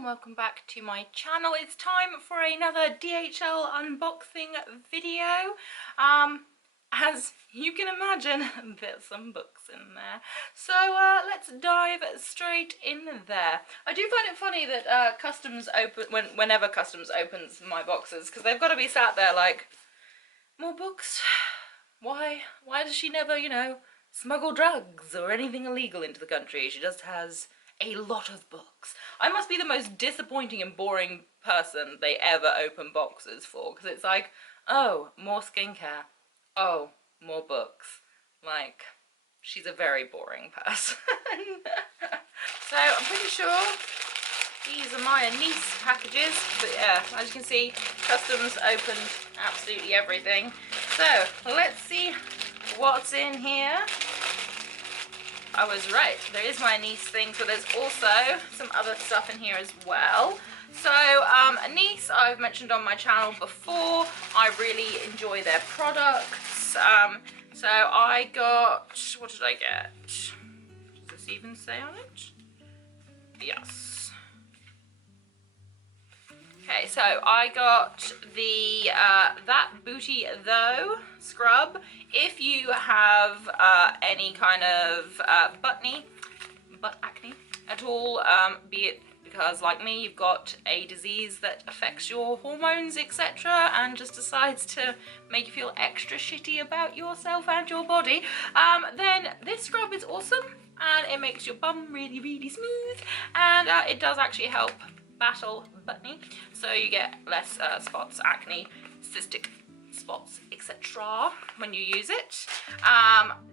and welcome back to my channel. It's time for another DHL unboxing video. As you can imagine, there's some books in there. So let's dive straight in there. I do find it funny that customs open whenever customs opens my boxes, because they've got to be sat there like, more books? Why does she never, you know, smuggle drugs or anything illegal into the country? She just has a lot of books. I must be the most disappointing and boring person they ever open boxes for, because it's like, oh, more skincare. Oh, more books. Like, she's a very boring person. So I'm pretty sure these are my niece packages, but yeah, as you can see, customs opened absolutely everything. So let's see what's in here. I was right, there is my niece thing, so there's also some other stuff in here as well. So Nice, I've mentioned on my channel before, I really enjoy their products. So I got, what did I get? Does this even say on it? Yes. Okay, so I got the That Booty Though scrub. If you have any kind of butt acne at all, be it because, like me, you've got a disease that affects your hormones, etc., and just decides to make you feel extra shitty about yourself and your body, then this scrub is awesome, and it makes your bum really, really smooth, and it does actually help battle buttony, so you get less spots, acne, cystic spots, etc. when you use it.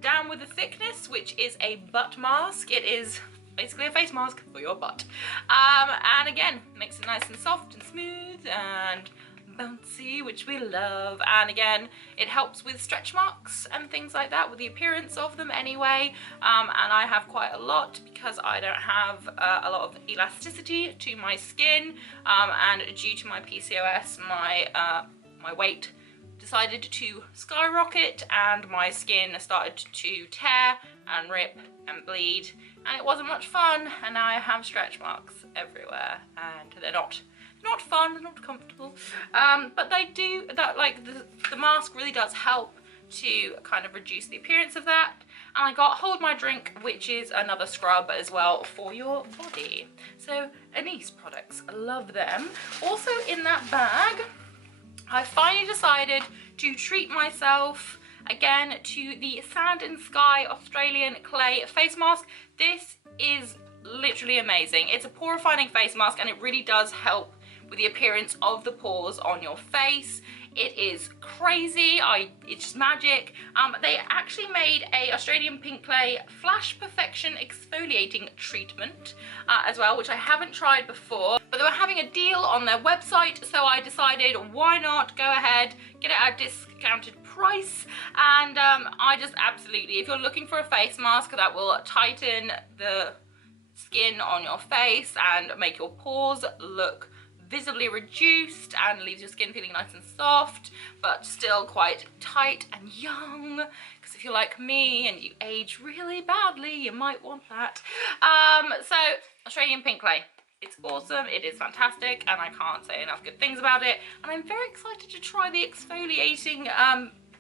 Down with the thickness, which is a butt mask. It is basically a face mask for your butt, and again, makes it nice and soft and smooth and bouncy, which we love. And again, it helps with stretch marks and things like that, with the appearance of them anyway. And I have quite a lot because I don't have a lot of elasticity to my skin, and due to my PCOS, my weight decided to skyrocket and my skin started to tear and rip and bleed, and it wasn't much fun, and now I have stretch marks everywhere, and they're not fun, they're not comfortable, but they do that, like the mask really does help to kind of reduce the appearance of that. And I got Hold My Drink, which is another scrub as well for your body. So Anise products, I love them. Also in that bag, I finally decided to treat myself again to the Sand and Sky Australian Clay face mask. This is literally amazing. It's a pore refining face mask, and it really does help with the appearance of the pores on your face. It is crazy, it's just magic. They actually made a Australian Pink Clay Flash Perfection Exfoliating Treatment as well, which I haven't tried before, but they were having a deal on their website, so I decided why not go ahead, get it at a discounted price. And I just absolutely, if you're looking for a face mask that will tighten the skin on your face and make your pores look visibly reduced and leaves your skin feeling nice and soft but still quite tight and young, because if you're like me and you age really badly, you might want that. So Australian Pink Clay, it's awesome, it is fantastic, and I can't say enough good things about it, and I'm very excited to try the exfoliating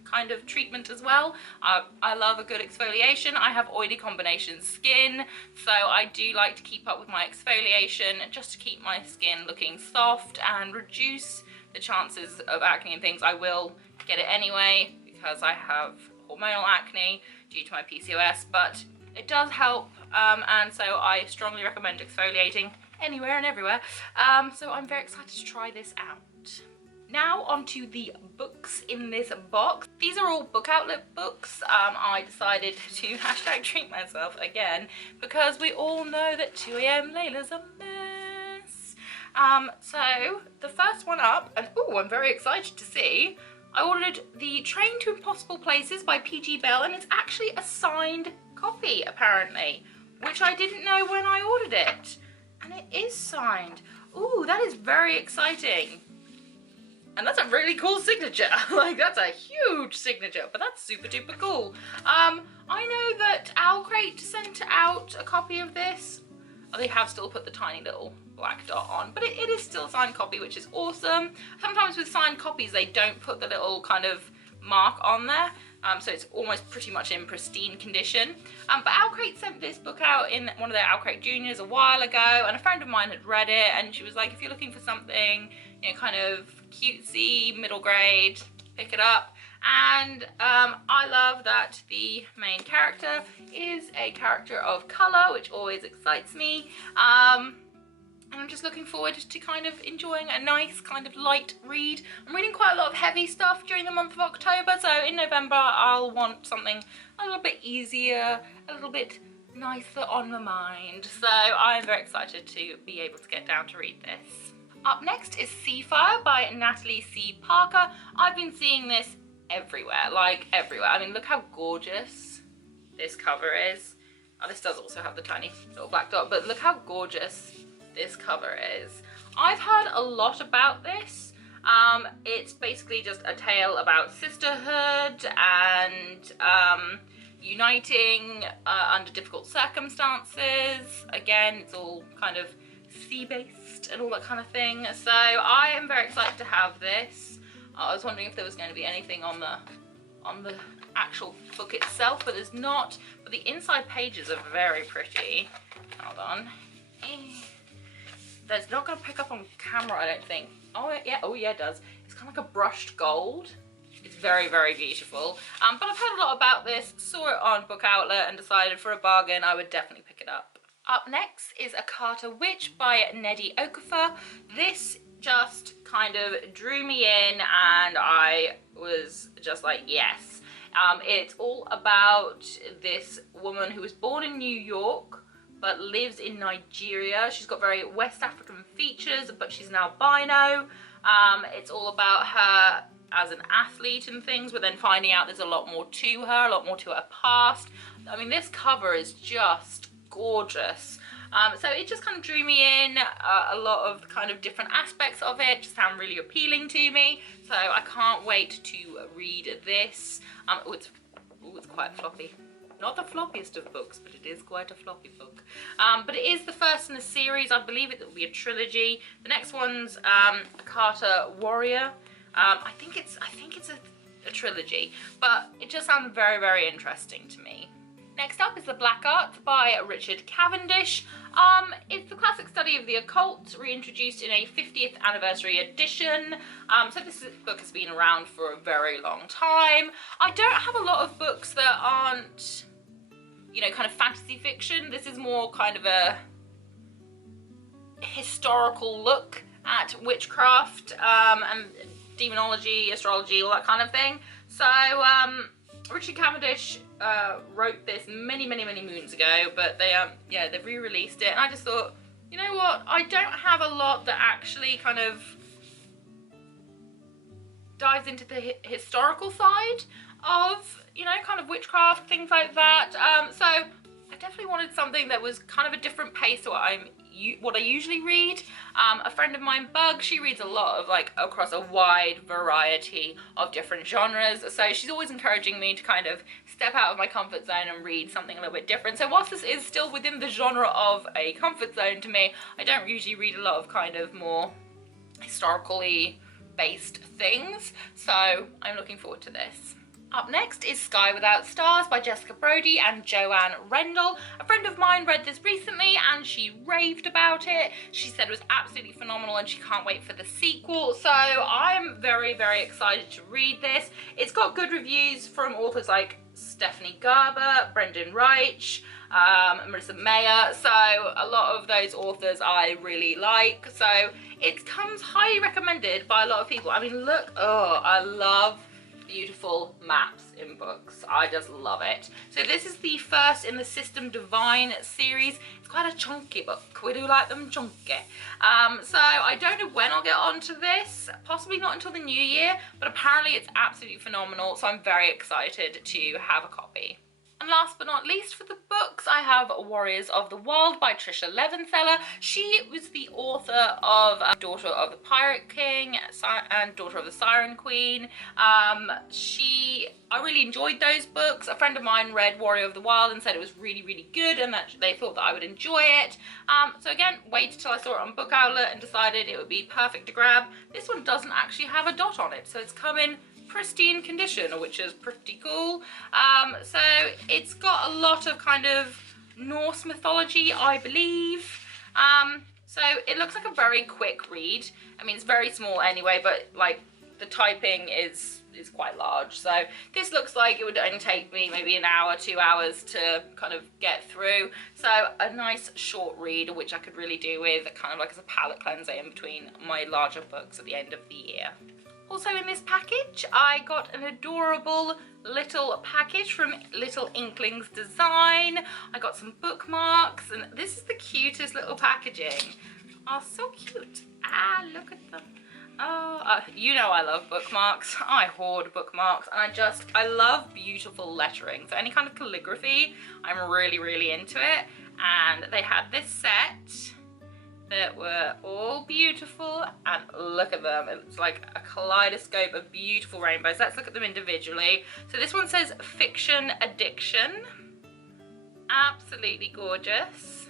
kind of treatment as well. I love a good exfoliation. I have oily combination skin, so I do like to keep up with my exfoliation just to keep my skin looking soft and reduce the chances of acne and things. I will get it anyway because I have hormonal acne due to my PCOS, but it does help, and so I strongly recommend exfoliating anywhere and everywhere. So I'm very excited to try this out. Now onto the books in this box. These are all Book Outlet books. I decided to hashtag treat myself again because we all know that 2 AM Layla's a mess. So the first one up, and oh, I'm very excited to see, I ordered the Train to Impossible Places by P.G. Bell, and it's actually a signed copy apparently, which I didn't know when I ordered it. And it is signed. Ooh, that is very exciting. And that's a really cool signature. Like, that's a huge signature, but that's super duper cool. I know that Owl Crate sent out a copy of this They have still put the tiny little black dot on, but it is still a signed copy, which is awesome. Sometimes with signed copies, they don't put the little kind of mark on there. So it's almost pretty much in pristine condition. But Owlcrate sent this book out in one of their Owlcrate Juniors a while ago, and a friend of mine had read it, and she was like, if you're looking for something, you know, kind of cutesy, middle grade, pick it up. And I love that the main character is a character of colour, which always excites me. And I'm just looking forward to kind of enjoying a nice kind of light read. I'm reading quite a lot of heavy stuff during the month of October, so in November I'll want something a little bit easier, a little bit nicer on my mind. So I'm very excited to be able to get down to read this. Up next is Seafire by Natalie C. Parker. I've been seeing this everywhere, like everywhere. I mean, look how gorgeous this cover is. Oh, this does also have the tiny little black dot, but look how gorgeous this cover is. I've heard a lot about this. It's basically just a tale about sisterhood and uniting under difficult circumstances. Again, it's all kind of sea-based and all that kind of thing. So I am very excited to have this. I was wondering if there was going to be anything on the actual book itself, but there's not. But the inside pages are very pretty. Hold on. That's not going to pick up on camera, I don't think. Oh yeah, it does. It's kind of like a brushed gold. It's very, very beautiful. But I've heard a lot about this, saw it on Book Outlet and decided for a bargain I would definitely pick it up. Up next is A Carter Witch by Nnedi Okorafor. This just kind of drew me in and I was just like, yes. It's all about this woman who was born in New York but lives in Nigeria. She's got very West African features, but she's an albino. It's all about her as an athlete and things, but then finding out there's a lot more to her, a lot more to her past. I mean, this cover is just gorgeous. So it just kind of drew me in. A lot of kind of different aspects of it just sound really appealing to me. So I can't wait to read this. It's quite floppy. Not the floppiest of books, but it is quite a floppy book. But it is the first in the series. I believe it will be a trilogy. The next one's Carter Warrior. I think it's a trilogy, but it just sounds very, very interesting to me. Next up is The Black Art by Richard Cavendish. It's the classic study of the occult, reintroduced in a 50th anniversary edition. So this book has been around for a very long time. I don't have a lot of books that aren't, you know, kind of fantasy fiction. This is more kind of a historical look at witchcraft and demonology, astrology, all that kind of thing. So Richard Cavendish wrote this many moons ago, but they've re-released it, and I just thought, you know what, I don't have a lot that actually kind of dives into the historical side of, you know, kind of witchcraft, things like that. So I definitely wanted something that was kind of a different pace to what I usually read. A friend of mine, Bug, she reads a lot of, like, across a wide variety of different genres, so she's always encouraging me to kind of step out of my comfort zone and read something a little bit different. So whilst this is still within the genre of a comfort zone to me, I don't usually read a lot of kind of more historically based things, so I'm looking forward to this. Up next is Sky Without Stars by Jessica Brody and Joanne Rendell. A friend of mine read this recently and she raved about it. She said it was absolutely phenomenal and she can't wait for the sequel. So I'm very, very excited to read this. It's got good reviews from authors like Stephanie Gerber, Brendan Reich, Marissa Mayer. So a lot of those authors I really like. So it comes highly recommended by a lot of people. I mean, look, oh, I love beautiful maps in books. I just love it. So this is the first in the System Divine series. It's quite a chunky book. We do like them chunky. So I don't know when I'll get onto this, possibly not until the new year, but apparently it's absolutely phenomenal, so I'm very excited to have a copy. And last but not least for the books, I have Warriors of the World by Trisha Levenseller. She was the author of Daughter of the Pirate King and Daughter of the Siren Queen. I really enjoyed those books. A friend of mine read Warrior of the Wild and said it was really, really good and that they thought that I would enjoy it. So again, waited till I saw it on Book Outlet and decided it would be perfect to grab. This one doesn't actually have a dot on it, so it's come in pristine condition, which is pretty cool. So it's got a lot of kind of Norse mythology, I believe. So it looks like a very quick read. I mean, it's very small anyway, but like the typing is quite large. So this looks like it would only take me maybe an hour, 2 hours to kind of get through. So a nice short read, which I could really do with kind of like as a palette cleanser in between my larger books at the end of the year. Also in this package, I got an adorable little package from Little Inklings Design. I got some bookmarks, and this is the cutest little packaging. Oh, so cute. Ah, look at them. Oh, you know I love bookmarks. I hoard bookmarks, and I love beautiful lettering. So any kind of calligraphy, I'm really, really into it. And they had this set that were all beautiful, and look at them. It's like a kaleidoscope of beautiful rainbows. Let's look at them individually. So this one says Fiction Addiction. Absolutely gorgeous.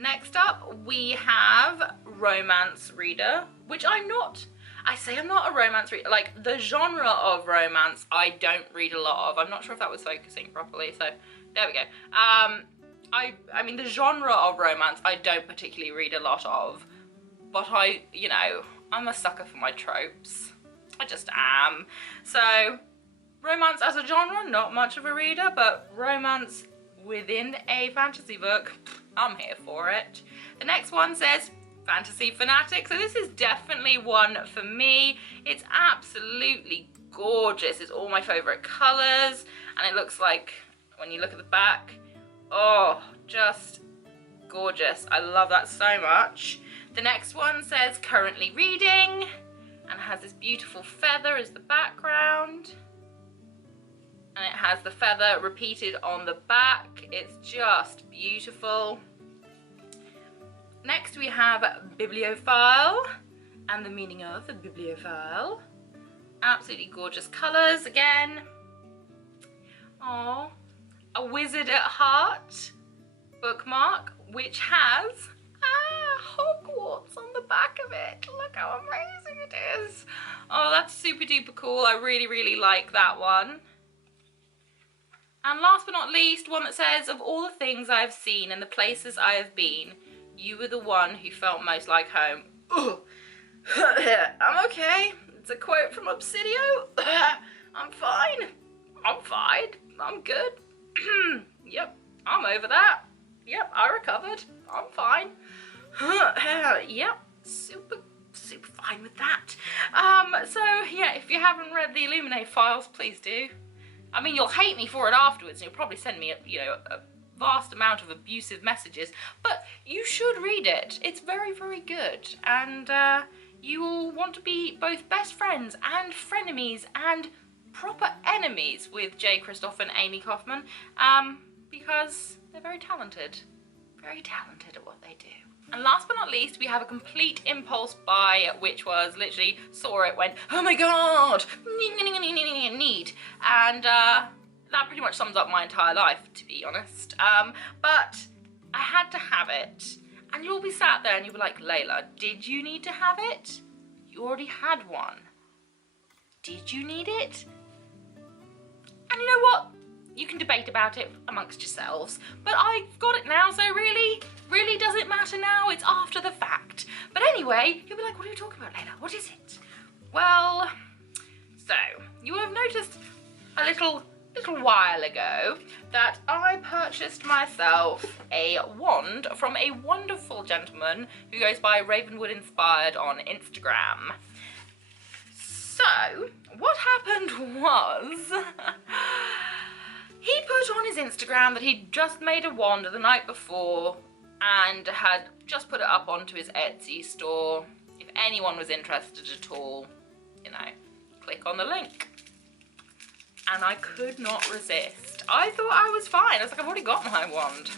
Next up we have Romance Reader, which I'm not a romance reader. Like the genre of romance I don't read a lot of. I'm not sure if that was focusing properly, so there we go. I mean, the genre of romance I don't particularly read a lot of, but I'm a sucker for my tropes. I just am. So, romance as a genre, not much of a reader, but romance within a fantasy book, I'm here for it. The next one says Fantasy Fanatic, so this is definitely one for me. It's absolutely gorgeous. It's all my favourite colours, and it looks like, when you look at the back, oh, just gorgeous. I love that so much. The next one says Currently Reading and has this beautiful feather as the background. And it has the feather repeated on the back. It's just beautiful. Next we have Bibliophile and the meaning of the bibliophile. Absolutely gorgeous colours again. Aww. A Wizard at Heart bookmark, which has Hogwarts on the back of it. Look how amazing it is. Oh, that's super duper cool. I really, really like that one. And last but not least, one that says, of all the things I've seen and the places I have been, you were the one who felt most like home. Ugh. I'm okay. It's a quote from Obsidio. I'm fine. I'm fine. I'm good. Yep, I'm over that. Yep, I recovered. I'm fine. Yep, super fine with that. So yeah, if you haven't read the Illuminate files, please do. I mean, you'll hate me for it afterwards, and you'll probably send me a vast amount of abusive messages, but you should read it. It's very, very good, and you will want to be both best friends and frenemies and proper enemies with Jay Kristoff and Amy Kaufman, because they're very talented at what they do. And last but not least, we have a complete impulse buy, which was literally saw it, went, oh my god, need, and that pretty much sums up my entire life, to be honest. But I had to have it, and you'll be sat there and you'll be like, Layla, did you need to have it? You already had one. Did you need it? And you know what? You can debate about it amongst yourselves, but I've got it now, so really does it matter now? It's after the fact. But anyway, you'll be like, what are you talking about, Layla? What is it? Well, so you will have noticed a little while ago that I purchased myself a wand from a wonderful gentleman who goes by Ravenwood Inspired on Instagram. So, what happened was, he put on his Instagram that he'd just made a wand the night before and had just put it up onto his Etsy store. If anyone was interested at all, click on the link. and I could not resist. I thought I was fine. I was like, I've already got my wand.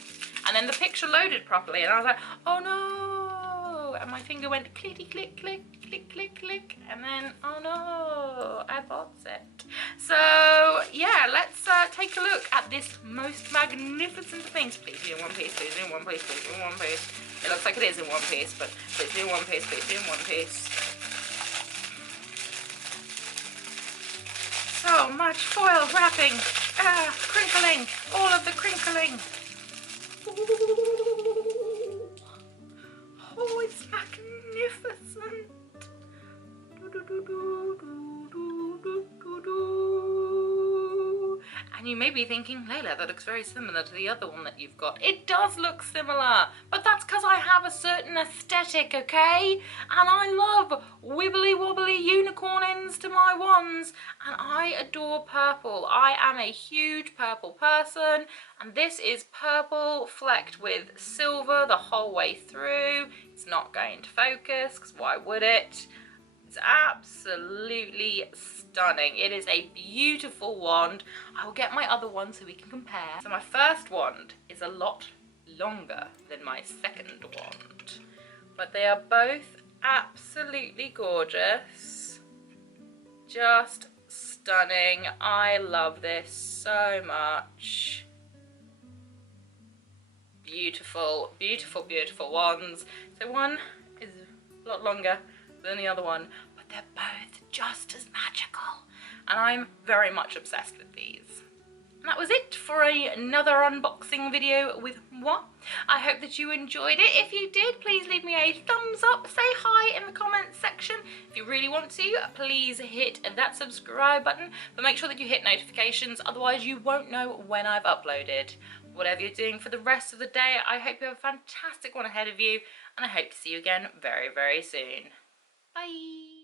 And then the picture loaded properly, and I was like, oh no! And my finger went clickety click, click, click, click, click, and then, oh no, I bought it. So yeah, let's take a look at this most magnificent of things. Please be in one piece, please be in one piece, please be in one piece. It looks like it is in one piece, but please be in one piece, please be in one piece. So much foil wrapping, crinkling, all of the crinkling. Ooh. Oh, it's magnificent. And you may be thinking, Layla, that looks very similar to the other one that you've got. It does look similar, but that's because I have a certain aesthetic, okay? And I love wibbly wobbly unicorn ends to my wands, and I adore purple. I am a huge purple person, and this is purple flecked with silver the whole way through. It's not going to focus, because why would it? It's absolutely stunning. It is a beautiful wand. I will get my other one so we can compare. So my first wand is a lot longer than my second wand, but they are both absolutely gorgeous. Just stunning. I love this so much. Beautiful, beautiful, beautiful wands. So one is a lot longer than the other one, but they're both just as magical, and I'm very much obsessed with these. And that was it for another unboxing video with moi. I hope that you enjoyed it. If you did, please leave me a thumbs up, say hi in the comments section. If you really want to, please hit that subscribe button, but make sure that you hit notifications, otherwise you won't know when I've uploaded. Whatever you're doing for the rest of the day, I hope you have a fantastic one ahead of you, and I hope to see you again very, very soon. Bye!